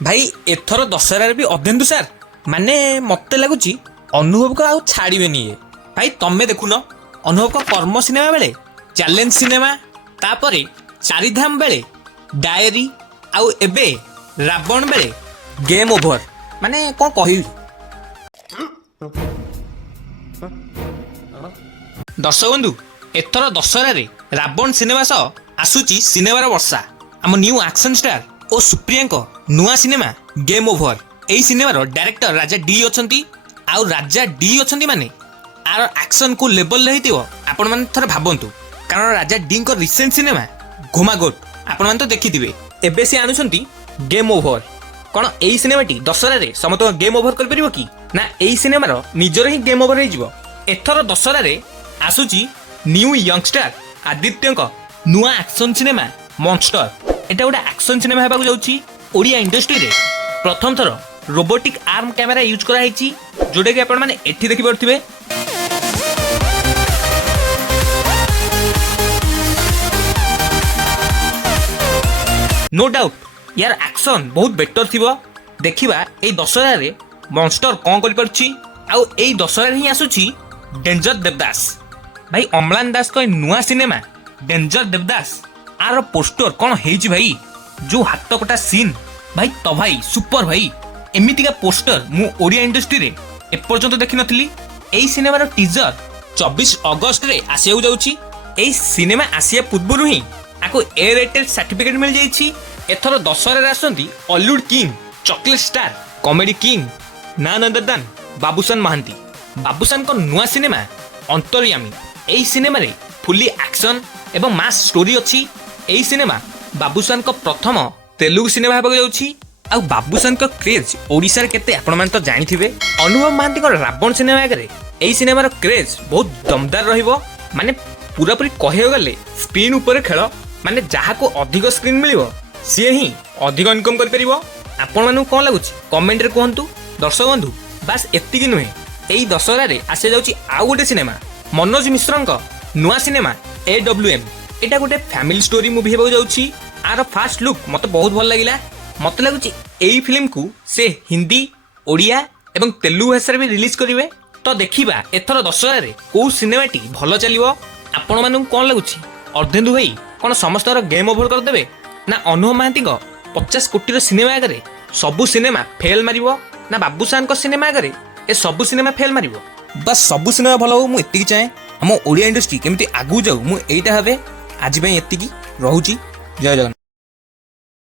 भाई एथर दशहरा भी अध्ययन सार माने मत लगुच अनुभव को आउ छाड़बेनि ये भाई तमें देखुन अनुभव को कर्म सिनेमा बेले चैलेंज सिनेमा तापरे चारिधाम बेले डायरी आउ एबे रावण बेले गेम ओवर माने कौन कहि दर्शक बंधु एथर दशहरा रे रावण सिनेमा सह आसुची सिनेमार वर्षा आम न्यू एक्शन स्टार और सुप्रिया नुआ सिनेमा गेम ओवर एई सिनेमार डायरेक्टर राजा डी अछंती आउ राजा डी अछंती माने आर एक्शन को लेवल रही आपण माने थोड़ा भाबंतु कारण राजा डी को रिसेंट सिनेमा घुमागोट आपण माने तो देखिथिबे एबे से आनुछंती गेम ओवर कौन एई सिनेमाटी दशहरा रे समस्त गेम ओवर कर परिबो कि ना एई सिनेमार निजर ही गेम ओवर होइजिवो एथर दशहरा रे आसुची न्यू यंगस्टार आदित्य नुआ एक्शन सिनेमा मॉन्स्टर एटा गोटे एक्शन सिनेमा हेबाकु जाउची ओडिया इंडस्ट्री रे प्रथम थर रोबोटिक आर्म कैमेरा यूज करा हैची जोडे कि आपण माने एठी देखि परथिबे नो डाउट यार एक्शन बहुत बेटर थिबो देखिबा एई दशहरा रे मॉन्स्टर कोन करि परछि आउ एई दशहरा ही आसुची डेंजर देवदास भाई अमलान दास को नुआ सिनेमा डेंजर देवदास आर पोस्टर कौन हेजी भाई जो हाथ कटा सीन भाई तो भाई सुपर भाई एमितिका पोस्टर मु ओडिया इंडस्ट्री रे एपर्यंत देखि नथिली एई सिनेमार टीजर 24 अगस्त रे आसिया जाउची एई सिनेमा आसिया पूर्वरु ही आको ए रेटेड सर्टिफिकेट मिल जाईची एथर दशहरा रे आसंती Hollywood king chocolate star comedy king none other than Babushan Mohanty Babushan को नुआ सिनेमा अंतर्यामी एई सिनेमा रे फुली एक्शन एवं मास स्टोरी अछि एई सिनेमा बाबूसान को प्रथम तेलुगु सिनेमा हेबाक जाउछि आउ बाबूसान को क्रेज ओडिसा रे केते आपण मान तो जानिथिबे अनुभव महांती को रावण सिनेमा आगे एई सिनेमार क्रेज बहुत दमदार रहिबो माने पूरा पूरी कहे गले स्क्रीन ऊपर खेल माने जहा को अधिक स्क्रीन मिलिबो से ही अधिक इनकम कर परिबो आपण मानु कोन लागुछि कमेंट रे कहंतु दर्शक बंधु बस एतिकी नुहे एई दशहरा रे आसे जाउछि आउ गोटे सिनेमा मनोज मिश्रा नुआ सिनेमा AWM एटा गोटे फैमिली स्टोरी मूवी हेबाक जाउछि आर फास्ट लुक मते बहुत भल लागिला मते लागुछि एई फिल्म को से हिंदी ओडिया एवं तेलुगु भाषा रे भी रिलीज करिवे तो देखिबा एथर दशहरा रे को सिनेमाटी भल चलिबो आपण मानु कोन लागुछि अर्धेंदु भाई कोन समस्तर गेम ओवर कर देबे ना अनुभव महांती 50 कोटी रो सिनेमा आगे सबु सिनेमा फेल मारिबो ना बाबूसान को सिनेमा आगे ए सबु सिनेमा फेल मारिबो बस सबु सिनेमा भल हो मु एतिकी चाहे हम ओडिया इंडस्ट्री केमिति आगु जाऊ मु एइटा हबे आज पई एतिकी रहूची जय जगन्नाथ।